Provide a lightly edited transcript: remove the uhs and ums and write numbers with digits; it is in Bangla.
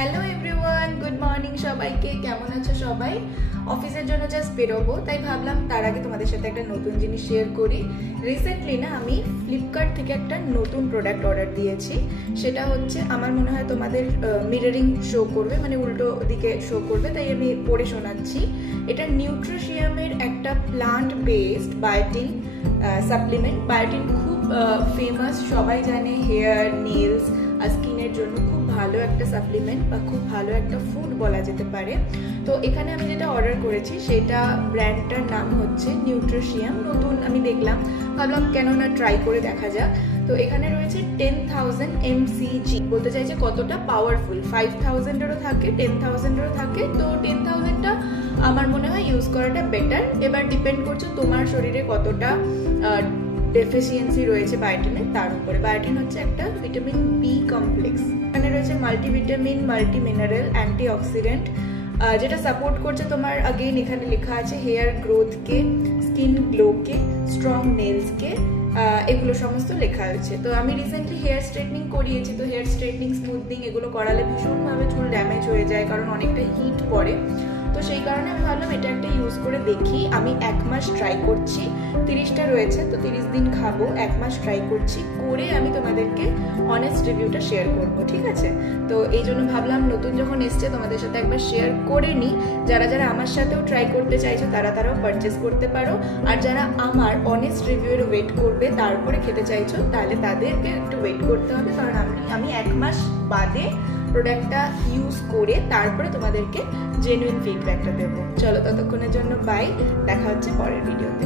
হ্যালো এভরিওয়ান, গুড মর্নিং সবাইকে। কেমন আছো সবাই? অফিসের জন্য জাস্ট বেরোবো, তাই ভাবলাম তার আগে তোমাদের সাথে একটা নতুন জিনিস শেয়ার করি। রিসেন্টলি না আমি ফ্লিপকার্ট থেকে একটা নতুন প্রোডাক্ট অর্ডার দিয়েছি। সেটা হচ্ছে, আমার মনে হয় তোমাদের মিররিং শো করবে, মানে উল্টো দিকে শো করবে, তাই আমি পড়ে শোনাচ্ছি। এটা নিউট্রিশিয়ামের একটা প্লান্ট বেসড বায়োটিন সাপ্লিমেন্ট। বায়োটিন খুব ফেমাস, সবাই জানে, হেয়ার, নেলস আর স্কিনের জন্য খুব ভালো একটা সাপ্লিমেন্ট বা খুব ভালো একটা ফুড বলা যেতে পারে। তো এখানে আমি যেটা অর্ডার করেছি সেটা ব্র্যান্ডটার নাম হচ্ছে নিউট্রিশিয়াম। নতুন আমি দেখলাম, ভাবলাম কেন না ট্রাই করে দেখা যাক। তো এখানে রয়েছে 10,000 mcg, বলতে চাইছে কতটা পাওয়ারফুল। 5,000-এরও থাকে, 10,000-এরও থাকে। তো 10,000টা আমার মনে হয় ইউজ করাটা বেটার। এবার ডিপেন্ড করছে তোমার শরীরে কতটা ডেফিসিয়েন্সি রয়েছে বায়োটিনের, তার উপরে। বায়োটিন হচ্ছে একটা ভিটামিন বি কমপ্লেক্স। এখানে রয়েছে মাল্টিভিটামিন, মাল্টি মিনারেল, অ্যান্টিঅক্সিডেন্ট, যেটা সাপোর্ট করছে তোমার, আগেইন এখানে লেখা আছে, হেয়ার গ্রোথকে, স্কিন গ্লোকে, স্ট্রং নেলসকে, এগুলো সমস্ত লেখা হয়েছে। তো আমি রিসেন্টলি হেয়ার স্ট্রেটনিং করিয়েছি। তো হেয়ার স্ট্রেটনিং, স্মুথনিং এগুলো করালে ভীষণভাবে চুল ড্যামেজ হয়ে যায়, কারণ অনেকটা হিট পড়ে। তো সেই কারণে আমি ভাবলাম এটা একটা ইউজ করে দেখি। আমি 1 মাস ট্রাই করছি। 30টা রয়েছে, তো 30 দিন খাবো। 1 মাস ট্রাই করছি, করে আমি তোমাদেরকে অনেস্ট রিভিউটা শেয়ার করবো, ঠিক আছে? তো এই জন্য ভাবলাম নতুন যখন এসছে তোমাদের সাথে একবার শেয়ার করে নিই। যারা যারা আমার সাথেও ট্রাই করতে চাইছো তারাও পারচেস করতে পারো। আর যারা আমার অনেস্ট রিভিউয়ের ওয়েট করবে, তারপরে খেতে চাইছো, তাহলে তাদেরকে একটু ওয়েট করতে হবে, কারণ আমি 1 মাস বাদে প্রোডাক্টটা ইউজ করে তারপরে তোমাদেরকে জেনুইন ফিডব্যাকটা দেবো। চলো, ততক্ষণের জন্য বাই, দেখা হচ্ছে পরের ভিডিওতে।